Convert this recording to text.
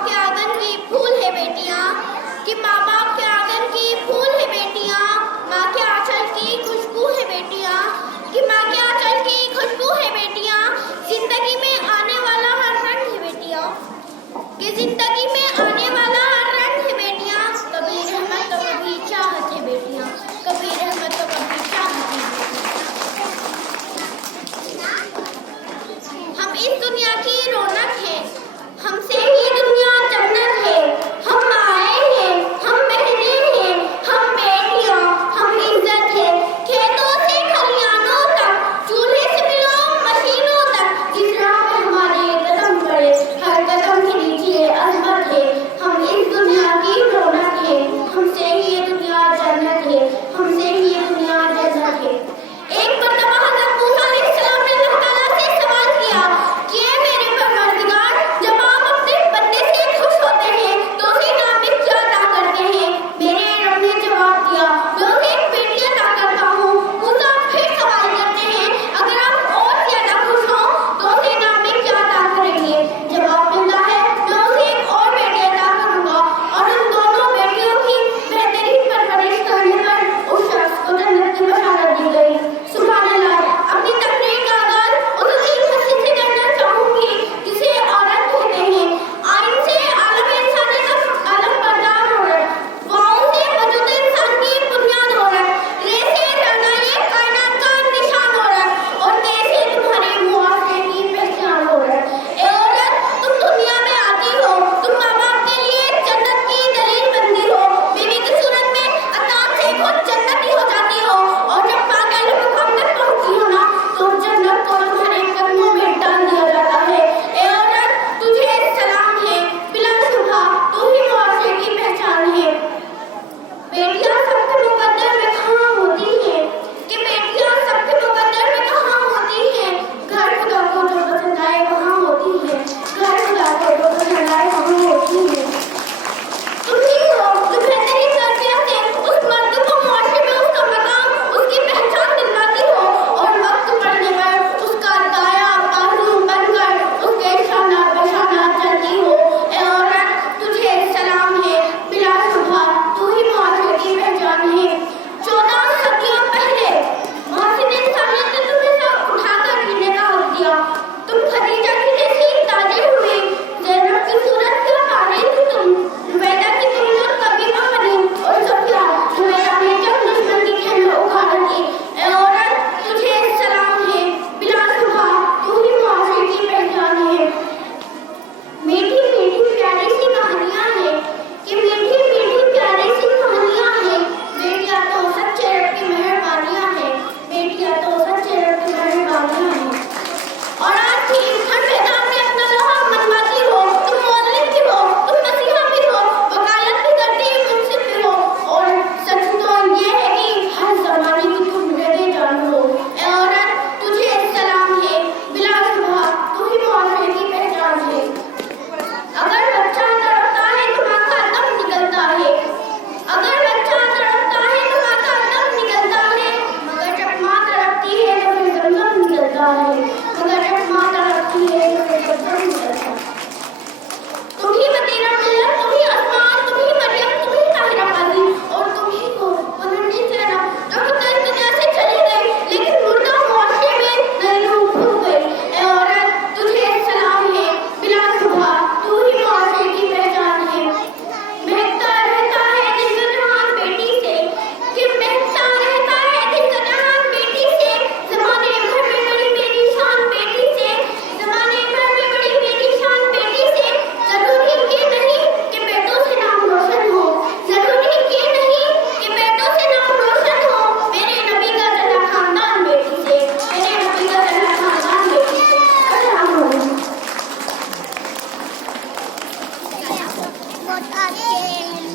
बाप के आंगन की फूल है बेटियां, कि माँ बाप के आंगन की फूल है बेटियां, माँ के आंचल की खुशबू है बेटियां, कि माँ के आंचल की खुशबू है बेटियां, जिंदगी में आने वाला हर रंग है बेटियां, कि जिंदगी में आने वाला हर रंग है बेटियां, कभी रहमत तो कभी चाहत है बेटियां, कभी रहमत तो कभी चाहत है बेटियां। हम इस दुनिया की रौनक है, हमसे ही